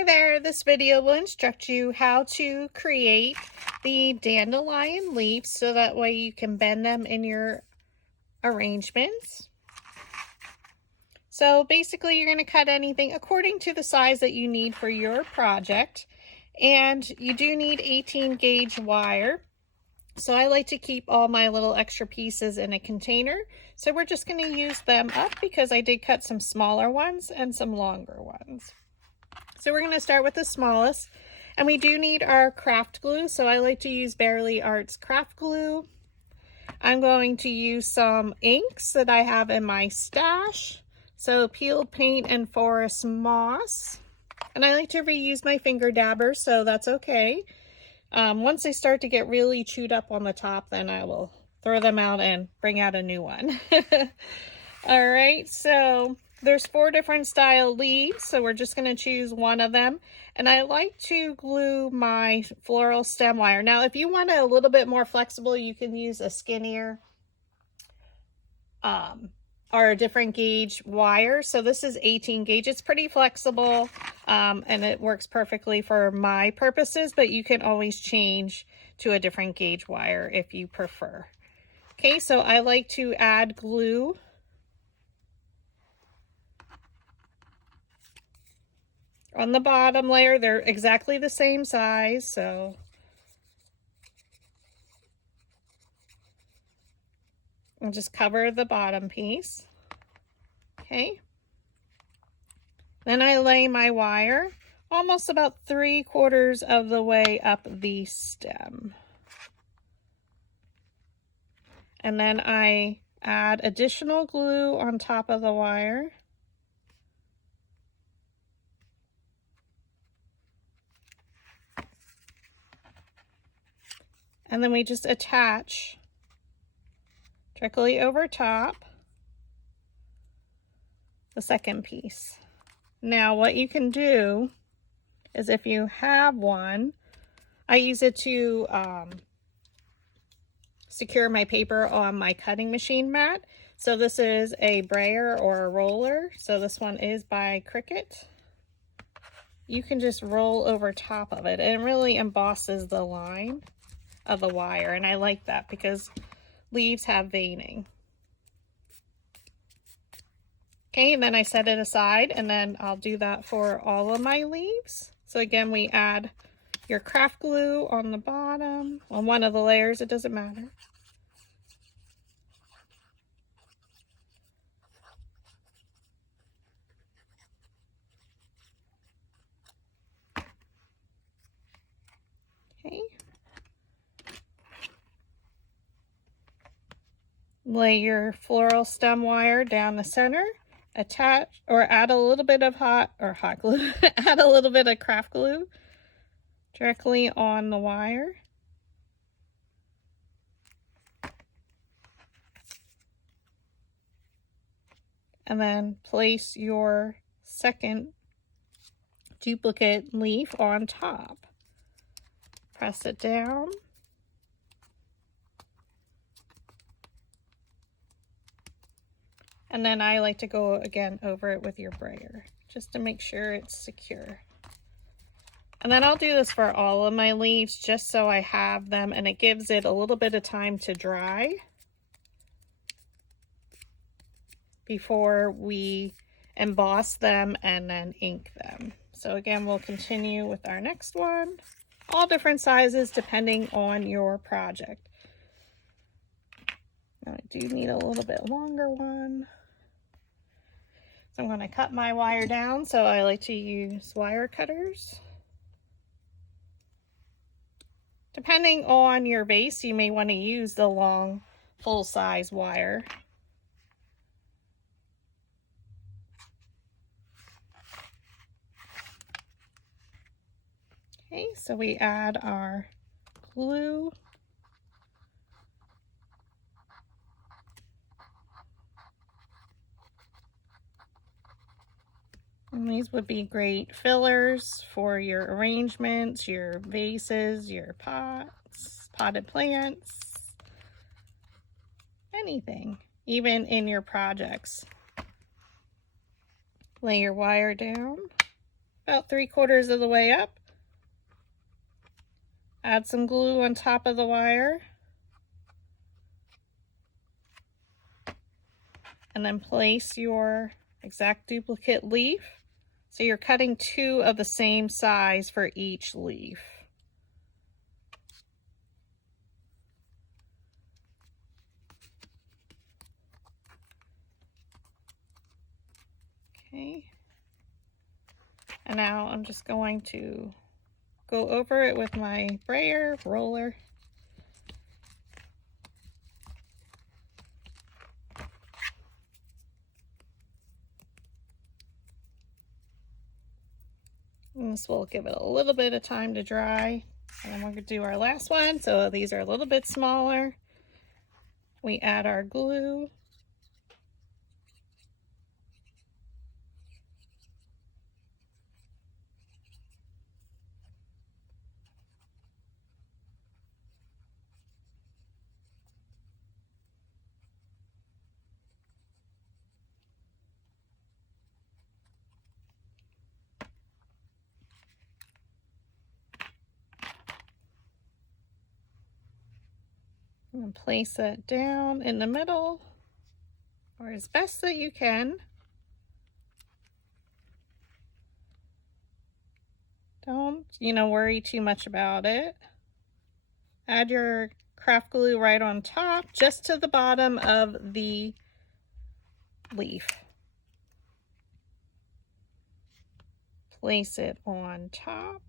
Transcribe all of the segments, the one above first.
Hi there, this video will instruct you how to create the dandelion leaves so that way you can bend them in your arrangements. So basically you're going to cut anything according to the size that you need for your project, and you do need 18 gauge wire. So I like to keep all my little extra pieces in a container, so we're just going to use them up because I did cut some smaller ones and some longer ones. So we're going to start with the smallest, and we do need our craft glue. So I like to use Bearly Arts craft glue. I'm going to use some inks that I have in my stash. So peeled paint and forest moss. And I like to reuse my finger dabbers, so that's okay. Once they start to get really chewed up on the top, then I will throw them out and bring out a new one. All right, so there's 4 different style leaves, so we're just going to choose one of them. And I like to glue my floral stem wire. Now, if you want it a little bit more flexible, you can use a skinnier or a different gauge wire. So this is 18 gauge. It's pretty flexible, and it works perfectly for my purposes, but you can always change to a different gauge wire if you prefer. Okay, so I like to add glue on the bottom layer. They're exactly the same size, so I'll just cover the bottom piece. Okay, then I lay my wire almost about 3/4 of the way up the stem, and then I add additional glue on top of the wire. And then we just attach directly over top the second piece. Now what you can do is, if you have one, I use it to secure my paper on my cutting machine mat. So this is a brayer or a roller. So this one is by Cricut. You can just roll over top of it, and it really embosses the line of the wire, and I like that because leaves have veining. Okay, and then I set it aside, and then I'll do that for all of my leaves. So again, we add your craft glue on the bottom, on one of the layers, it doesn't matter. Okay. Lay your floral stem wire down the center, attach or add a little bit of hot glue, add a little bit of craft glue directly on the wire. And then place your second duplicate leaf on top. Press it down. And then I like to go again over it with your brayer just to make sure it's secure. And then I'll do this for all of my leaves just so I have them, and it gives it a little bit of time to dry before we emboss them and then ink them. So again, we'll continue with our next one. All different sizes depending on your project. Now I do need a little bit longer one. So I'm going to cut my wire down. So I like to use wire cutters. Depending on your vase, you may want to use the long full-size wire. Okay, so we add our glue. And these would be great fillers for your arrangements, your vases, your pots, potted plants, anything, even in your projects. Lay your wire down about 3/4 of the way up. Add some glue on top of the wire. And then place your exact duplicate leaf. So you're cutting 2 of the same size for each leaf. Okay. And now I'm just going to go over it with my brayer roller. And this will give it a little bit of time to dry. And then we're going to do our last one. So these are a little bit smaller. We add our glue. And place it down in the middle, or as best that you can. Don't, worry too much about it. Add your craft glue right on top, just to the bottom of the leaf. Place it on top.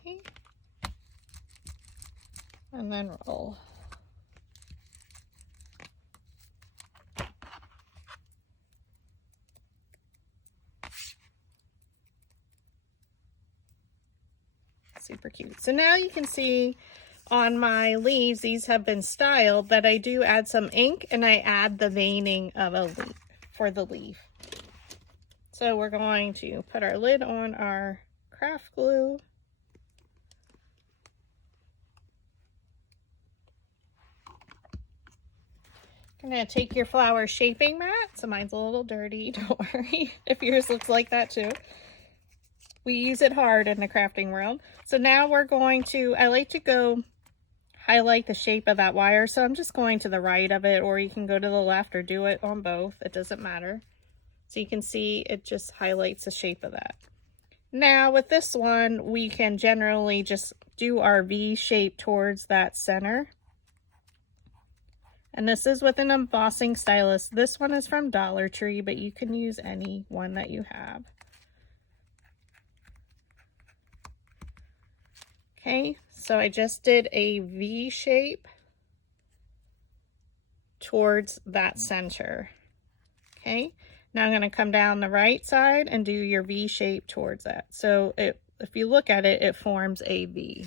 Okay. And then roll. Super cute. So now you can see on my leaves, these have been styled, that I do add some ink and I add the veining of a leaf for the leaf. So we're going to put our lid on our craft glue. You're going to take your flower shaping mat. So mine's a little dirty, don't worry if yours looks like that too. We use it hard in the crafting world. So now we're going to, I like to go highlight the shape of that wire. So I'm just going to the right of it, or you can go to the left or do it on both. It doesn't matter. So you can see it just highlights the shape of that. Now with this one, we can generally just do our V shape towards that center. And this is with an embossing stylus. This one is from Dollar Tree, but you can use any one that you have. Okay, so I just did a V shape towards that center. Okay, now I'm going to come down the right side and do your V shape towards that. So if you look at it, it forms a V.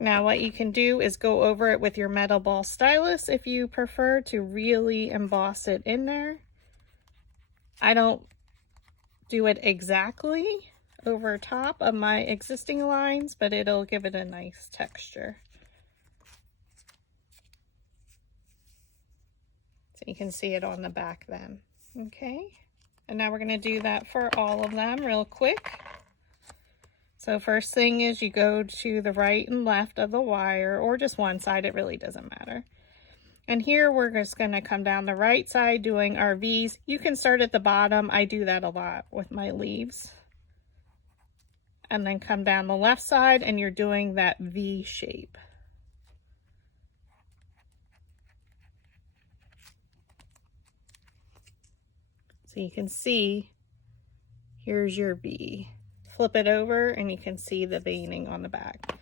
Now what you can do is go over it with your metal ball stylus if you prefer to really emboss it in there. I don't do it exactly over top of my existing lines, but it'll give it a nice texture. So you can see it on the back then. Okay, and now we're going to do that for all of them real quick. So first thing is you go to the right and left of the wire, or just one side, it really doesn't matter. And here we're just going to come down the right side doing our V's. You can start at the bottom. I do that a lot with my leaves. And then come down the left side and you're doing that V shape. So you can see, here's your V. Flip it over and you can see the veining on the back.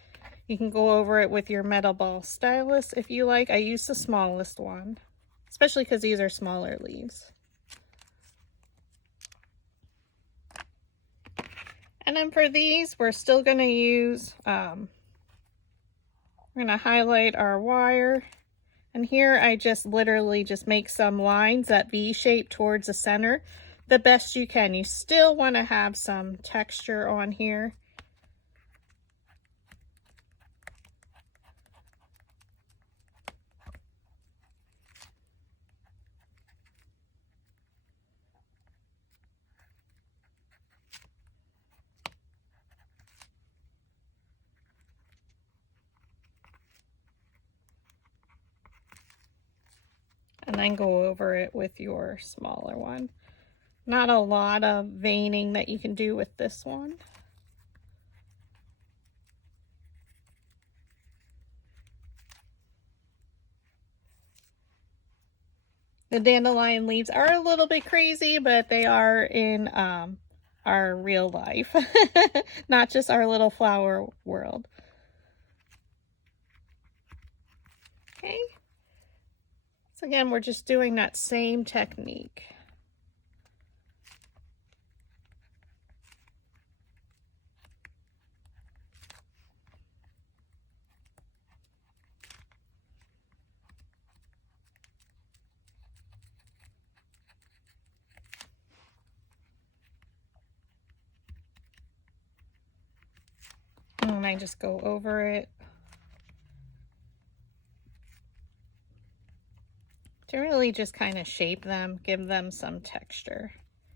You can go over it with your metal ball stylus if you like. I use the smallest one, especially because these are smaller leaves. And then for these, we're still going to use, we're going to highlight our wire And here I just literally just make some lines that V shape towards the center the best you can. You still want to have some texture on here. And then go over it with your smaller one. Not a lot of veining that you can do with this one. The dandelion leaves are a little bit crazy, but they are in our real life, not just our little flower world. Okay. So again, we're just doing that same technique. And I just go over it to really just kind of shape them, give them some texture.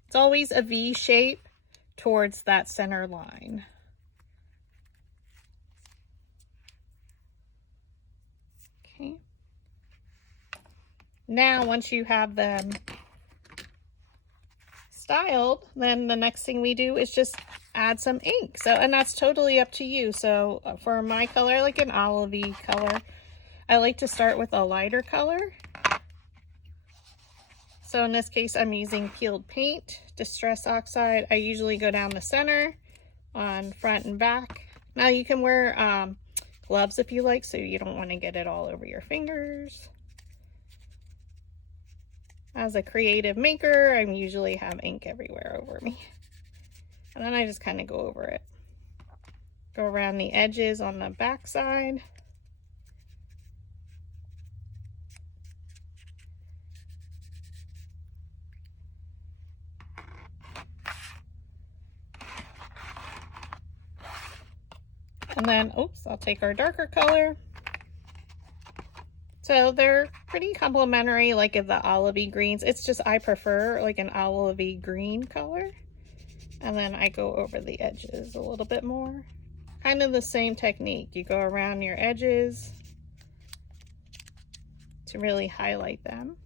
It's always a V shape towards that center line. Okay. Now, once you have them styled, then the next thing we do is just add some ink. So, and that's totally up to you. So for my color, I like an olivey color. I like to start with a lighter color. So in this case, I'm using peeled paint, Distress Oxide. I usually go down the center on front and back. Now you can wear gloves if you like, so you don't want to get it all over your fingers. As a creative maker, I usually have ink everywhere over me. And then I just kind of go over it. Go around the edges on the back side. And then, oops, I'll take our darker color. So they're pretty complementary, like in the olivey greens. It's just I prefer like an olivey green color. And then I go over the edges a little bit more. Kind of the same technique. You go around your edges to really highlight them.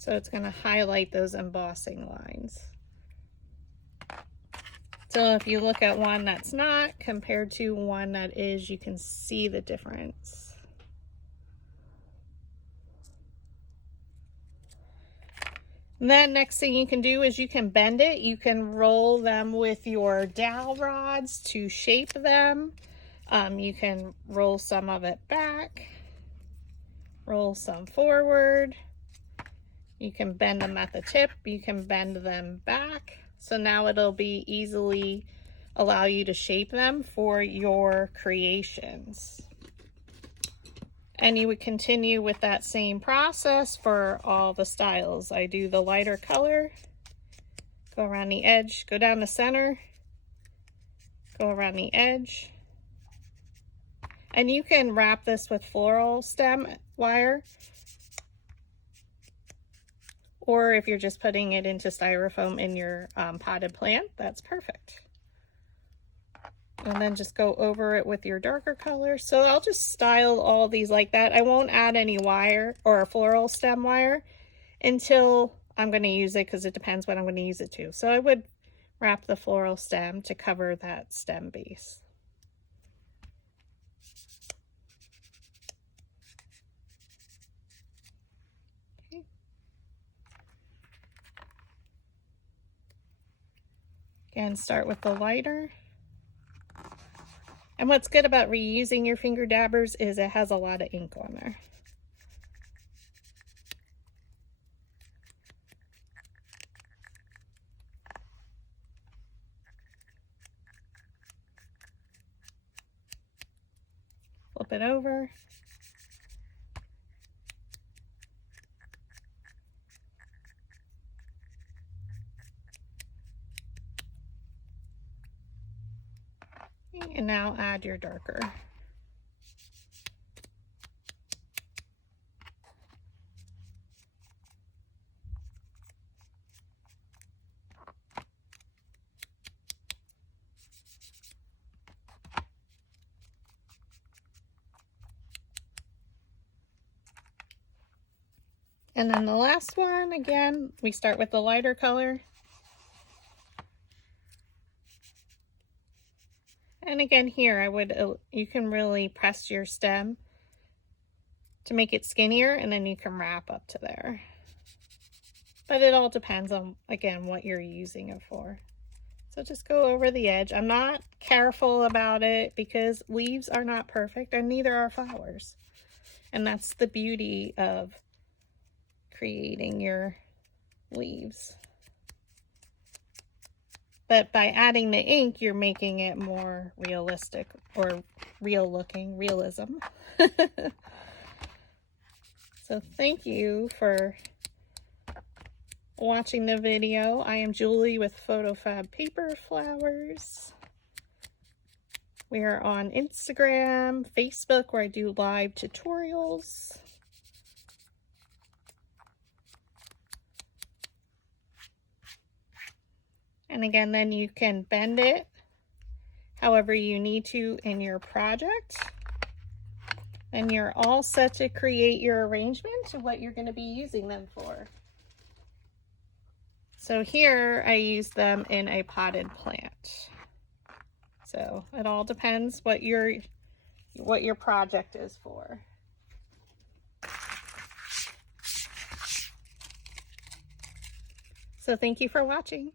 So it's going to highlight those embossing lines. So if you look at one that's not compared to one that is, you can see the difference. And then next thing you can do is you can bend it. You can roll them with your dowel rods to shape them. You can roll some of it back, roll some forward. You can bend them at the tip, you can bend them back. So now it'll be easily allow you to shape them for your creations. And you would continue with that same process for all the styles. I do the lighter color, go around the edge, go down the center, go around the edge. And you can wrap this with floral stem wire, or if you're just putting it into styrofoam in your potted plant, that's perfect. And then just go over it with your darker color. So I'll just style all these like that. I won't add any wire or a floral stem wire until I'm going to use it, because it depends what I'm going to use it to. So I would wrap the floral stem to cover that stem base. Okay. Again, start with the lighter. And what's good about reusing your finger dabbers is it has a lot of ink on there. flip it over. And now add your darker. And then the last one, again, we start with the lighter color. And again here, you can really press your stem to make it skinnier, and then you can wrap up to there. But it all depends on, again, what you're using it for. So just go over the edge. I'm not careful about it because leaves are not perfect, and neither are flowers. And that's the beauty of creating your leaves. But by adding the ink, you're making it more realistic, or real looking, realism. So thank you for watching the video. I am Julie with PhotoFabPaperFlowers. We are on Instagram, Facebook, where I do live tutorials. And again, then you can bend it however you need to in your project. And you're all set to create your arrangement and what you're going to be using them for. So here I use them in a potted plant. So it all depends what your project is for. So thank you for watching.